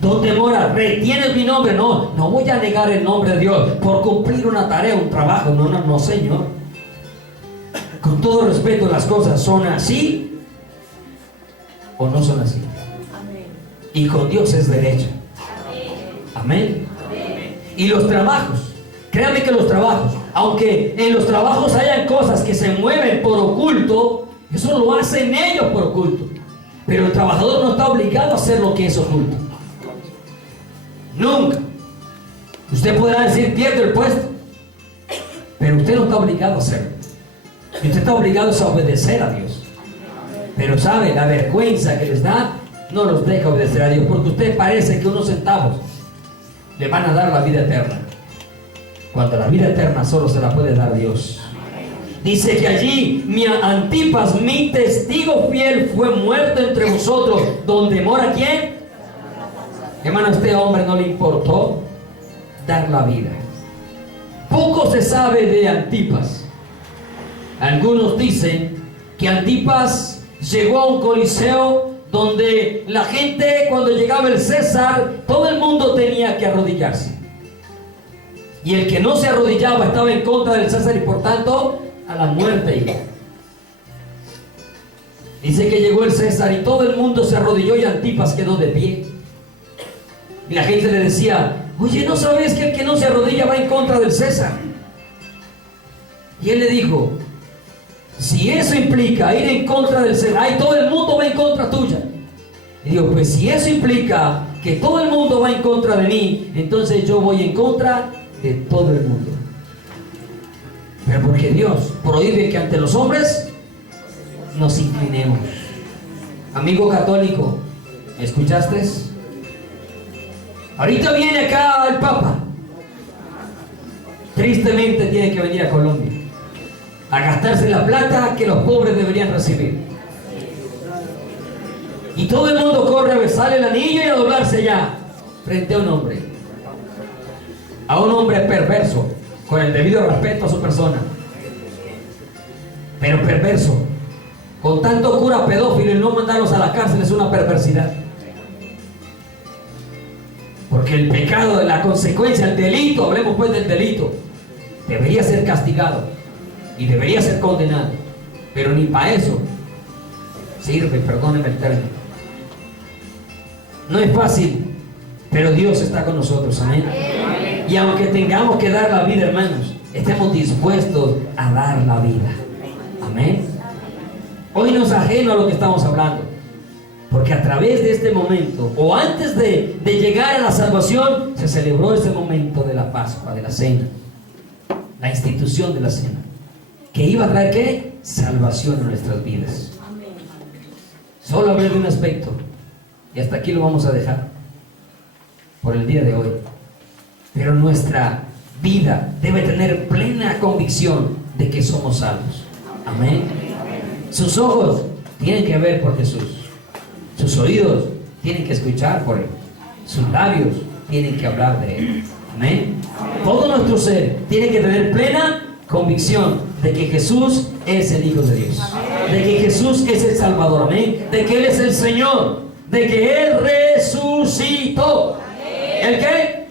¿Dónde mora? ¿Retienes mi nombre? No voy a negar el nombre de Dios por cumplir una tarea, un trabajo. No, Señor. Con todo respeto, las cosas son así o no son así. Y con Dios es derecho. Amén. Y los trabajos, créanme que los trabajos, aunque en los trabajos hayan cosas que se mueven por oculto, eso lo hacen ellos por oculto. Pero el trabajador no está obligado a hacer lo que es oculto. Nunca. Usted podrá decir: pierdo el puesto, pero usted no está obligado a hacerlo. Y usted está obligado a obedecer a Dios. Pero sabe, la vergüenza que les da no los deja obedecer a Dios, porque usted parece que unos centavos le van a dar la vida eterna, cuando la vida eterna solo se la puede dar Dios. Dice que allí mi Antipas, mi testigo fiel, fue muerto entre vosotros. ¿Donde mora quién? Hermano, a este hombre no le importó dar la vida. Poco se sabe de Antipas. Algunos dicen que Antipas llegó a un coliseo donde la gente, cuando llegaba el César, todo el mundo tenía que arrodillarse. Y el que no se arrodillaba estaba en contra del César y por tanto a la muerte iba. Dice que llegó el César y todo el mundo se arrodilló y Antipas quedó de pie. Y la gente le decía: oye, ¿no sabes que el que no se arrodilla va en contra del César? Y él le dijo: si eso implica ir en contra del César, ay, todo el mundo va en contra tuya. Y digo: pues si eso implica que todo el mundo va en contra de mí, entonces yo voy en contra de todo el mundo. Pero porque Dios prohíbe que ante los hombres nos inclinemos. Amigo católico, ¿me escuchaste? Ahorita viene acá el Papa. Tristemente tiene que venir a Colombia a gastarse la plata que los pobres deberían recibir. Y todo el mundo corre a besarle el anillo y a doblarse ya frente a un hombre perverso, con el debido respeto a su persona, pero perverso. Con tanto cura pedófilo y no mandarlos a la cárcel es una perversidad. Porque el pecado, la consecuencia, el delito, hablemos pues del delito, debería ser castigado y debería ser condenado. Pero ni para eso sirve, perdónenme el término. No es fácil, pero Dios está con nosotros, amén. Y aunque tengamos que dar la vida, hermanos, estemos dispuestos a dar la vida, amén. Hoy no es ajeno a lo que estamos hablando, porque a través de este momento, o antes de llegar a la salvación, se celebró este momento de la Pascua, de la cena, la institución de la cena, que iba a traer ¿qué? Salvación a nuestras vidas. Solo hablé de un aspecto, y hasta aquí lo vamos a dejar por el día de hoy. Pero nuestra vida debe tener plena convicción de que somos salvos, amén. Sus ojos tienen que ver por Jesús, sus oídos tienen que escuchar por Él, sus labios tienen que hablar de Él, amén. Todo nuestro ser tiene que tener plena convicción de que Jesús es el Hijo de Dios, de que Jesús es el Salvador, amén, de que Él es el Señor, de que Él resucitó. ¿El qué?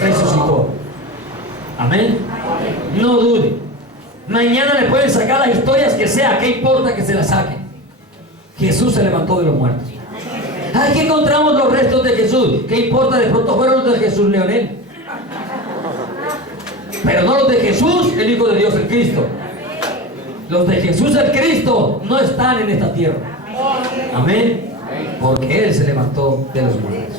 Resucitó, amén. No dude. Mañana le pueden sacar las historias que sea, ¿qué importa que se las saquen? Jesús se levantó de los muertos. Aquí encontramos los restos de Jesús. ¿Qué importa? De pronto fueron los de Jesús Leonel, pero no los de Jesús, el Hijo de Dios, el Cristo. Los de Jesús, el Cristo, no están en esta tierra, amén, porque Él se levantó de los muertos.